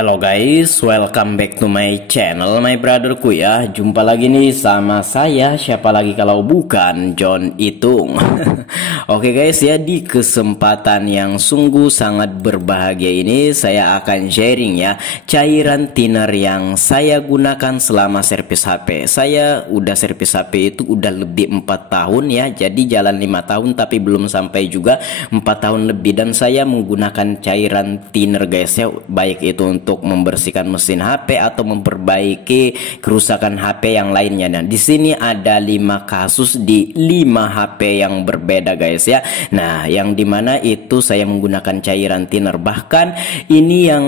Hello guys, welcome back to my channel, my brotherku ya. Jumpa lagi nih sama saya, siapa lagi kalau bukan John Itung. Oke guys ya, di kesempatan yang sungguh sangat berbahagia ini saya akan sharing ya cairan thinner yang saya gunakan selama servis HP. Saya udah servis HP itu udah lebih 4 tahun ya. Jadi jalan 5 tahun tapi belum sampai juga 4 tahun lebih, dan saya menggunakan cairan thinner guys ya, baik itu untuk membersihkan mesin HP atau memperbaiki kerusakan HP yang lainnya. Nah, di sini ada 5 kasus di 5 HP yang berbeda guys ya. Nah, yang dimana itu saya menggunakan cairan thinner. Bahkan ini yang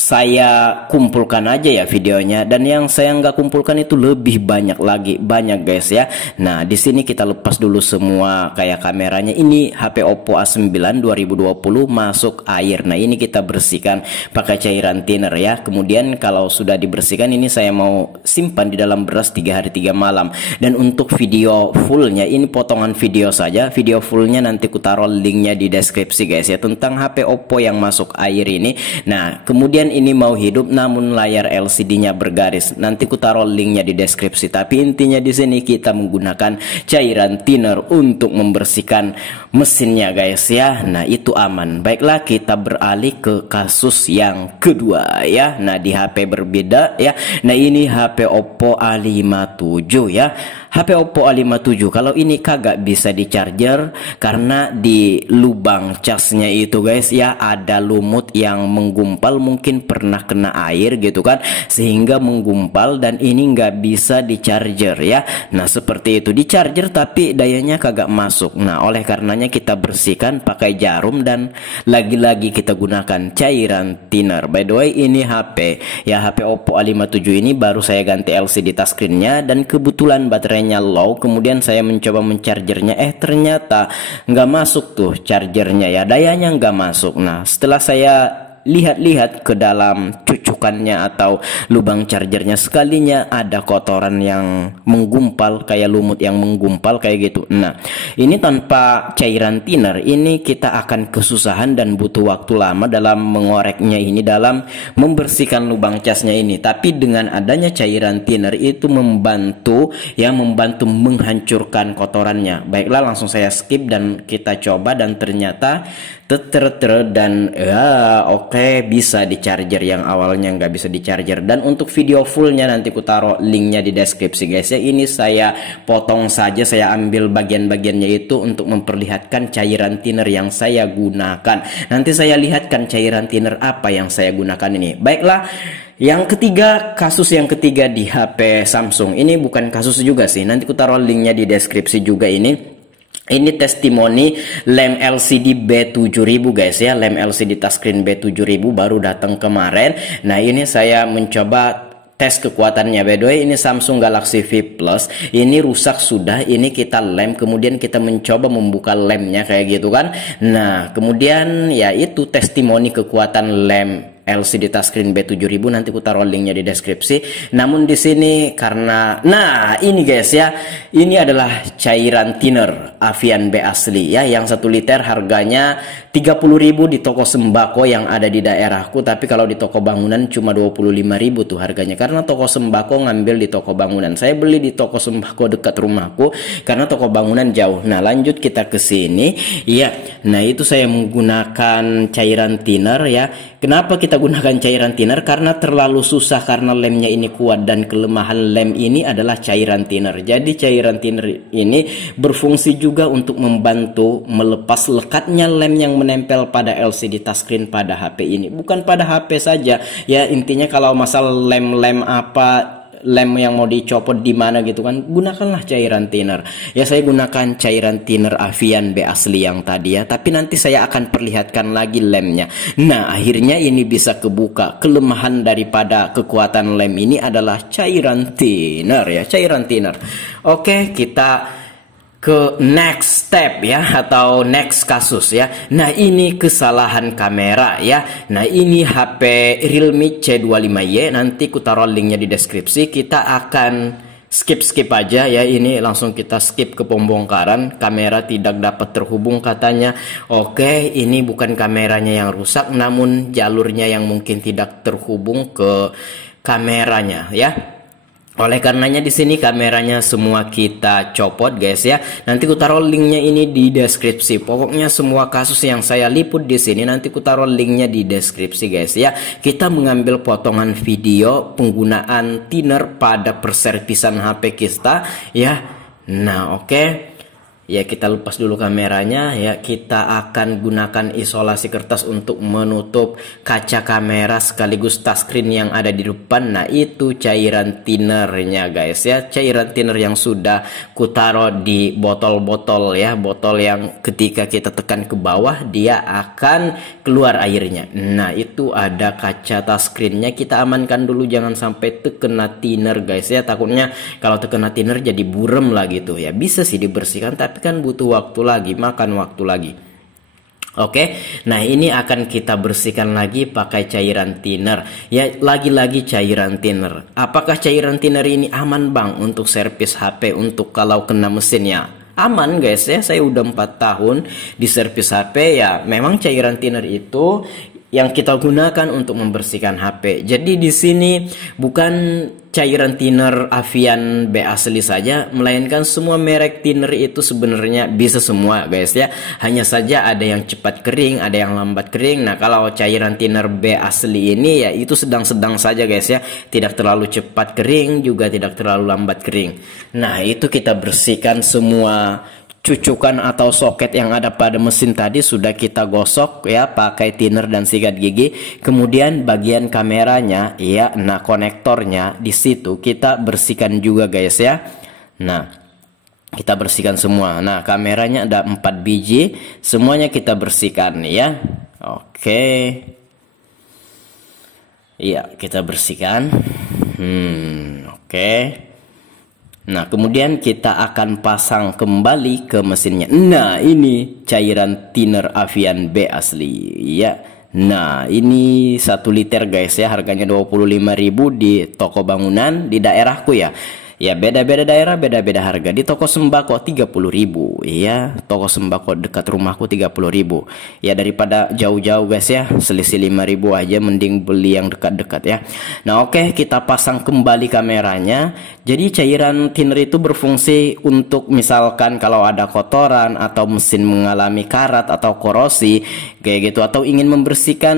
saya kumpulkan aja ya videonya, dan yang saya nggak kumpulkan itu lebih banyak lagi, banyak guys ya. Nah, di sini kita lepas dulu semua kayak kameranya. Ini HP Oppo A9 2020 masuk air. Nah, ini kita bersihkan pakai cairan thinner ya. Kemudian kalau sudah dibersihkan, ini saya mau simpan di dalam beras 3 hari 3 malam. Dan untuk video fullnya, ini potongan video saja. Video fullnya nanti ku taruh linknya di deskripsi guys ya, tentang HP Oppo yang masuk air ini. Nah, kemudian ini mau hidup namun layar LCD-nya bergaris. Nanti ku taruh linknya di deskripsi. Tapi intinya di sini kita menggunakan cairan thinner untuk membersihkan mesinnya guys ya. Nah, itu aman. Baiklah, kita beralih ke kasus yang kedua ya. Nah, di HP berbeda ya. Nah, ini HP Oppo A57 ya. HP Oppo A57 kalau ini kagak bisa di charger karena di lubang casnya itu guys ya ada lumut yang menggumpal, mungkin pernah kena air gitu kan sehingga menggumpal, dan ini nggak bisa di charger ya. Nah, seperti itu, di charger tapi dayanya kagak masuk. Nah, oleh karenanya kita bersihkan pakai jarum dan lagi-lagi kita gunakan cairan thinner. By the way, ini HP ya, HP Oppo A57 ini baru saya ganti LCD touchscreen-nya, dan kebetulan baterainya low. Kemudian saya mencoba menchargernya, ternyata nggak masuk tuh chargernya ya, dayanya nggak masuk. Nah, setelah saya lihat-lihat ke dalam cucukannya atau lubang chargernya, sekalinya ada kotoran yang menggumpal, kayak lumut yang menggumpal kayak gitu. Nah, ini tanpa cairan thinner ini kita akan kesusahan dan butuh waktu lama dalam mengoreknya ini, dalam membersihkan lubang casnya ini. Tapi dengan adanya cairan thinner itu membantu menghancurkan kotorannya. Baiklah, langsung saya skip dan kita coba, dan ternyata dan ya oke, bisa di charger yang awalnya nggak bisa di charger. Dan untuk video fullnya nanti ku taruh linknya di deskripsi guys ya. Ini saya potong saja, saya ambil bagian-bagiannya itu untuk memperlihatkan cairan thinner yang saya gunakan. Nanti saya lihatkan cairan thinner apa yang saya gunakan ini. Baiklah, yang ketiga, kasus yang ketiga di HP Samsung. Ini bukan kasus juga sih, nanti ku taruh linknya di deskripsi juga ini. Ini testimoni lem LCD B7000 guys ya, lem LCD touchscreen B7000 baru datang kemarin. Nah, ini saya mencoba tes kekuatannya. By the way, ini Samsung Galaxy V Plus. Ini rusak sudah, ini kita lem, kemudian kita mencoba membuka lemnya kayak gitu kan. Nah, kemudian ya itu testimoni kekuatan lem LCD touchscreen B7000, nanti ku taruh linknya di deskripsi. Namun di sini karena, nah ini guys ya, ini adalah cairan thinner Avian B asli ya, yang 1 liter harganya 30.000 di toko sembako yang ada di daerahku, tapi kalau di toko bangunan cuma 25.000 tuh harganya, karena toko sembako ngambil di toko bangunan. Saya beli di toko sembako dekat rumahku karena toko bangunan jauh. Nah, lanjut kita ke sini ya. Nah, itu saya menggunakan cairan thinner ya. Kenapa kita gunakan cairan thinner? Karena terlalu susah, karena lemnya ini kuat, dan kelemahan lem ini adalah cairan thinner. Jadi cairan thinner ini berfungsi juga untuk membantu melepas lekatnya lem yang menempel pada LCD touchscreen pada HP ini. Bukan pada HP saja ya, intinya kalau masalah lem-lem apa, lem yang mau dicopot di mana gitu kan, gunakanlah cairan thinner ya. Saya gunakan cairan thinner Avian B asli yang tadi ya, tapi nanti saya akan perlihatkan lagi lemnya. Nah, akhirnya ini bisa kebuka. Kelemahan daripada kekuatan lem ini adalah cairan thinner ya, cairan thinner. Oke, kita ke next step ya, atau next kasus ya. Nah, ini kesalahan kamera ya. Nah, ini HP Realme C25Y, nanti ku taruh linknya di deskripsi. Kita akan skip aja ya, ini langsung kita skip ke pembongkaran. Kamera tidak dapat terhubung katanya. Oke, ini bukan kameranya yang rusak, namun jalurnya yang mungkin tidak terhubung ke kameranya ya. Oleh karenanya di sini kameranya semua kita copot guys ya. Nanti ku taruh linknya ini di deskripsi. Pokoknya semua kasus yang saya liput di sini nanti ku taruh linknya di deskripsi guys ya. Kita mengambil potongan video penggunaan thinner pada perservisan HP kita ya. Nah oke. Ya kita lepas dulu kameranya ya, kita akan gunakan isolasi kertas untuk menutup kaca kamera sekaligus touchscreen yang ada di depan. Nah itu cairan thinnernya guys ya, cairan thinner yang sudah kutaruh di botol-botol ya, botol yang ketika kita tekan ke bawah dia akan keluar airnya. Nah itu ada kaca touchscreennya, kita amankan dulu jangan sampai terkena thinner guys ya, takutnya kalau terkena thinner jadi burem lah gitu ya. Bisa sih dibersihkan tapi kan butuh waktu lagi, makan waktu lagi. Oke, nah ini akan kita bersihkan lagi pakai cairan thinner. Ya lagi-lagi cairan thinner. Apakah cairan thinner ini aman bang untuk servis HP untuk kalau kena mesinnya? Aman guys ya, saya udah 4 tahun di servis HP ya. Memang cairan thinner itu yang kita gunakan untuk membersihkan HP. Jadi di sini bukan cairan thinner Avian B asli saja, melainkan semua merek thinner itu sebenarnya bisa semua guys ya. Hanya saja ada yang cepat kering, ada yang lambat kering. Nah kalau cairan thinner B asli ini ya itu sedang-sedang saja guys ya, tidak terlalu cepat kering juga tidak terlalu lambat kering. Nah itu kita bersihkan semua cucukan atau soket yang ada pada mesin tadi sudah kita gosok ya pakai thinner dan sikat gigi. Kemudian bagian kameranya ya, nah konektornya di situ kita bersihkan juga guys ya. Nah kita bersihkan semua. Nah kameranya ada 4 biji, semuanya kita bersihkan ya. Oke iya kita bersihkan. Oke. Nah kemudian kita akan pasang kembali ke mesinnya. Nah ini cairan thinner Avian B asli ya. Nah ini 1 liter guys ya, harganya 25.000 di toko bangunan di daerahku ya. Ya beda-beda daerah beda-beda harga. Di toko sembako 30.000 ya, toko sembako dekat rumahku 30.000 ya. Daripada jauh-jauh guys ya, selisih 5.000 aja, mending beli yang dekat-dekat ya. Nah oke, kita pasang kembali kameranya. Jadi cairan thinner itu berfungsi untuk misalkan kalau ada kotoran atau mesin mengalami karat atau korosi kayak gitu, atau ingin membersihkan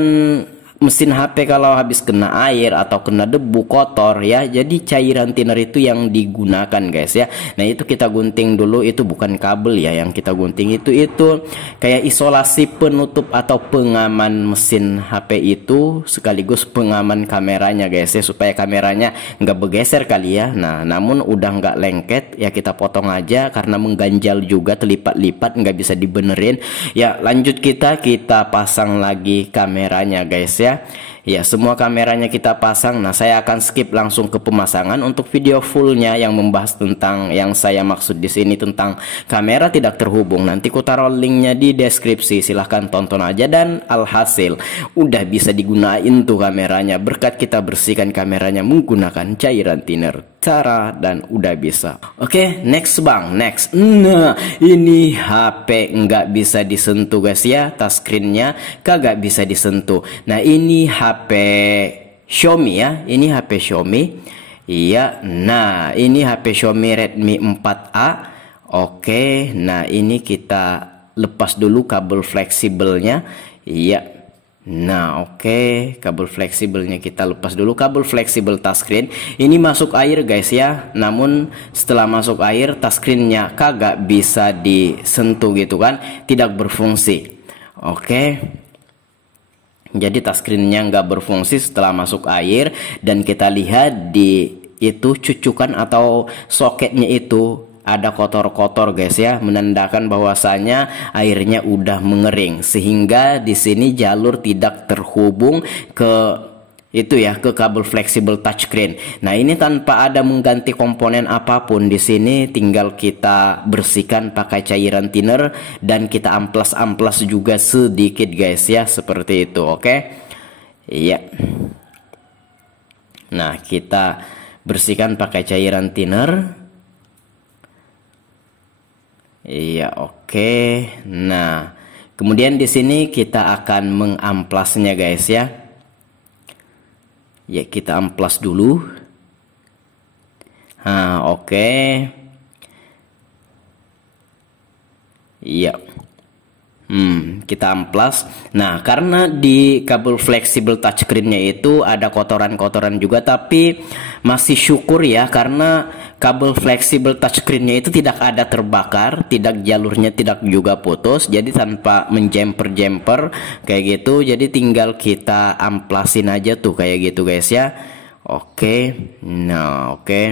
mesin HP kalau habis kena air atau kena debu kotor ya. Jadi cairan thinner itu yang digunakan guys ya. Nah itu kita gunting dulu, itu bukan kabel ya yang kita gunting, itu kayak isolasi penutup atau pengaman mesin HP itu sekaligus pengaman kameranya guys ya, supaya kameranya nggak bergeser kali ya. Nah namun udah nggak lengket ya, kita potong aja karena mengganjal juga, terlipat-lipat nggak bisa dibenerin ya. Lanjut kita pasang lagi kameranya guys ya. Ya semua kameranya kita pasang. Nah saya akan skip langsung ke pemasangan. Untuk video fullnya yang membahas tentang yang saya maksud di sini tentang kamera tidak terhubung, nanti ku taruh linknya di deskripsi, silahkan tonton aja. Dan alhasil udah bisa digunain tuh kameranya berkat kita bersihkan kameranya menggunakan cairan thinner cara, dan udah bisa. Oke, next bang, next. Nah ini HP nggak bisa disentuh guys ya, touchscreennya kagak bisa disentuh. Nah ini HP Xiaomi ya, ini HP Xiaomi iya. Nah ini HP Xiaomi Redmi 4A. Oke, nah ini kita lepas dulu kabel fleksibelnya iya. Nah oke, kabel fleksibelnya kita lepas dulu, kabel fleksibel touchscreen ini masuk air guys ya. Namun setelah masuk air touchscreennya kagak bisa disentuh gitu kan, tidak berfungsi. Oke, jadi touchscreennya nggak berfungsi setelah masuk air. Dan kita lihat di itu cucukan atau soketnya itu ada kotor-kotor guys ya, menandakan bahwasanya airnya udah mengering, sehingga di sini jalur tidak terhubung ke itu ya, ke kabel fleksibel touchscreen. Nah ini tanpa ada mengganti komponen apapun, di sini tinggal kita bersihkan pakai cairan thinner dan kita amplas juga sedikit guys ya, seperti itu. Oke iya. Nah kita bersihkan pakai cairan thinner. Iya, oke. Nah, kemudian di sini kita akan mengamplasnya guys ya. Ya, kita amplas dulu. Nah, oke. Iya. Kita amplas. Nah, karena di kabel fleksibel touchscreen-nya itu ada kotoran-kotoran juga, tapi masih syukur ya karena kabel fleksibel touchscreen-nya itu tidak ada terbakar, tidak jalurnya tidak juga putus, jadi tanpa menjemper-jemper kayak gitu. Jadi tinggal kita amplasin aja tuh kayak gitu guys ya. Oke. Nah, oke.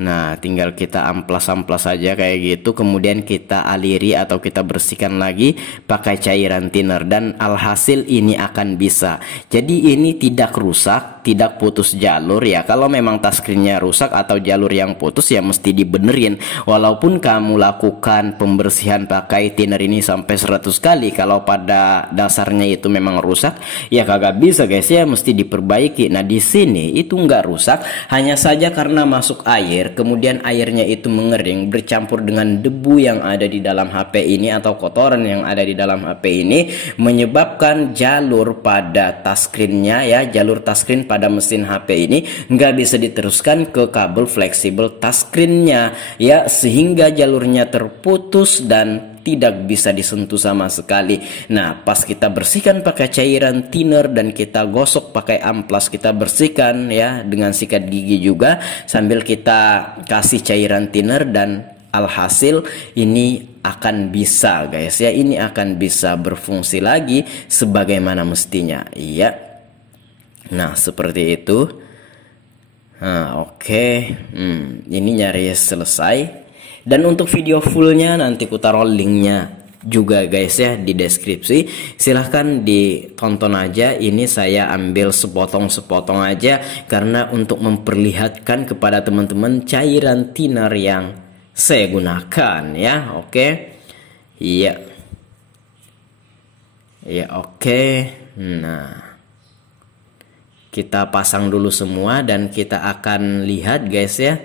Nah, tinggal kita amplas-amplas saja kayak gitu, kemudian kita aliri atau kita bersihkan lagi pakai cairan thinner, dan alhasil ini akan bisa. Jadi ini tidak rusak, tidak putus jalur ya. Kalau memang touchscreen-nya rusak atau jalur yang putus ya mesti dibenerin. Walaupun kamu lakukan pembersihan pakai thinner ini sampai 100 kali, kalau pada dasarnya itu memang rusak ya kagak bisa guys ya, mesti diperbaiki. Nah, di sini itu nggak rusak, hanya saja karena masuk air, kemudian airnya itu mengering bercampur dengan debu yang ada di dalam HP ini atau kotoran yang ada di dalam HP ini, menyebabkan jalur pada touchscreen-nya ya, jalur touchscreen pada mesin HP ini nggak bisa diteruskan ke kabel fleksibel touchscreen-nya ya, sehingga jalurnya terputus dan tidak bisa disentuh sama sekali. Nah, pas kita bersihkan pakai cairan thinner dan kita gosok pakai amplas, kita bersihkan ya dengan sikat gigi juga sambil kita kasih cairan thinner, dan alhasil ini akan bisa guys ya, ini akan bisa berfungsi lagi sebagaimana mestinya. Iya. Nah, seperti itu. Nah, oke. Ini nyaris selesai. Dan untuk video fullnya nanti ku taruh linknya juga guys ya di deskripsi. Silahkan ditonton aja. Ini saya ambil sepotong-sepotong aja karena untuk memperlihatkan kepada teman-teman cairan thinner yang saya gunakan ya. Oke. Iya. Ya, oke. Nah, kita pasang dulu semua dan kita akan lihat guys ya.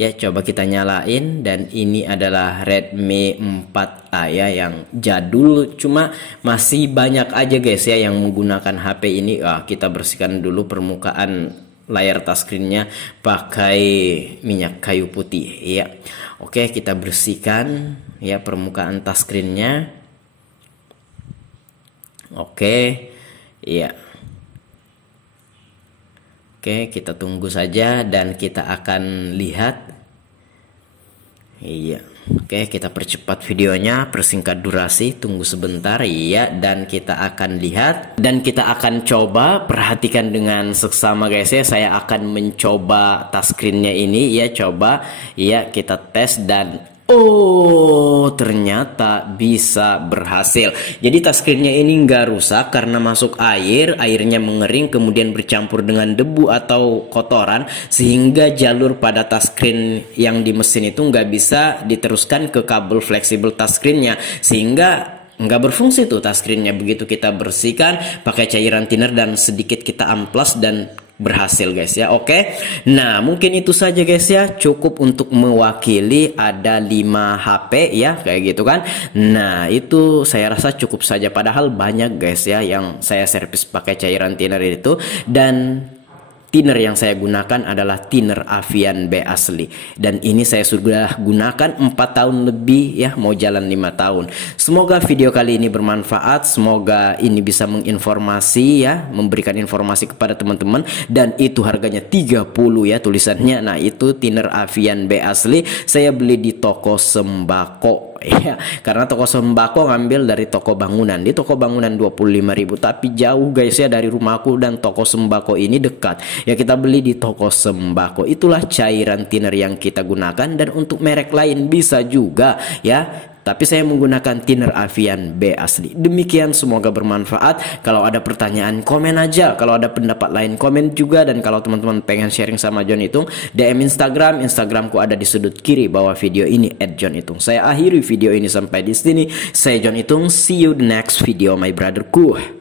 Ya, coba kita nyalain, dan ini adalah Redmi 4A ya, yang jadul, cuma masih banyak aja guys ya yang menggunakan HP ini. Kita bersihkan dulu permukaan layar touchscreen-nya pakai minyak kayu putih ya. Oke, kita bersihkan ya permukaan touchscreen-nya. Oke. Iya. Oke, kita tunggu saja dan kita akan lihat. Iya. Oke, kita percepat videonya, persingkat durasi, tunggu sebentar ya, dan kita akan lihat dan kita akan coba. Perhatikan dengan seksama guys ya, saya akan mencoba touchscreen-nya ini ya, coba ya, kita tes dan oh, ternyata bisa berhasil. Jadi touchscreen-nya ini nggak rusak karena masuk air, airnya mengering kemudian bercampur dengan debu atau kotoran, sehingga jalur pada touchscreen yang di mesin itu nggak bisa diteruskan ke kabel fleksibel touchscreen-nya, sehingga nggak berfungsi tuh touchscreen-nya. Begitu kita bersihkan pakai cairan thinner dan sedikit kita amplas, dan berhasil guys ya. Oke. Nah, mungkin itu saja guys ya, cukup untuk mewakili ada 5 HP ya, kayak gitu kan. Nah, itu saya rasa cukup saja, padahal banyak guys ya yang saya servis pakai cairan thinner itu. Dan thinner yang saya gunakan adalah thinner Avian B asli, dan ini saya sudah gunakan 4 tahun lebih ya, mau jalan 5 tahun. Semoga video kali ini bermanfaat, semoga ini bisa menginformasi ya, memberikan informasi kepada teman-teman. Dan itu harganya 30 ya tulisannya. Nah, itu thinner Avian B asli, saya beli di toko sembako ya, karena toko sembako ngambil dari toko bangunan. Di toko bangunan 25.000, tapi jauh guys ya dari rumahku, dan toko sembako ini dekat ya, kita beli di toko sembako. Itulah cairan thinner yang kita gunakan, dan untuk merek lain bisa juga ya, tapi saya menggunakan thinner Avian B asli. Demikian, semoga bermanfaat. Kalau ada pertanyaan komen aja, kalau ada pendapat lain komen juga, dan kalau teman-teman pengen sharing sama John Itung, DM Instagramku ada di sudut kiri bawah video ini @JohnItung. Saya akhiri video ini sampai di sini. Saya John Itung, see you the next video my brotherku.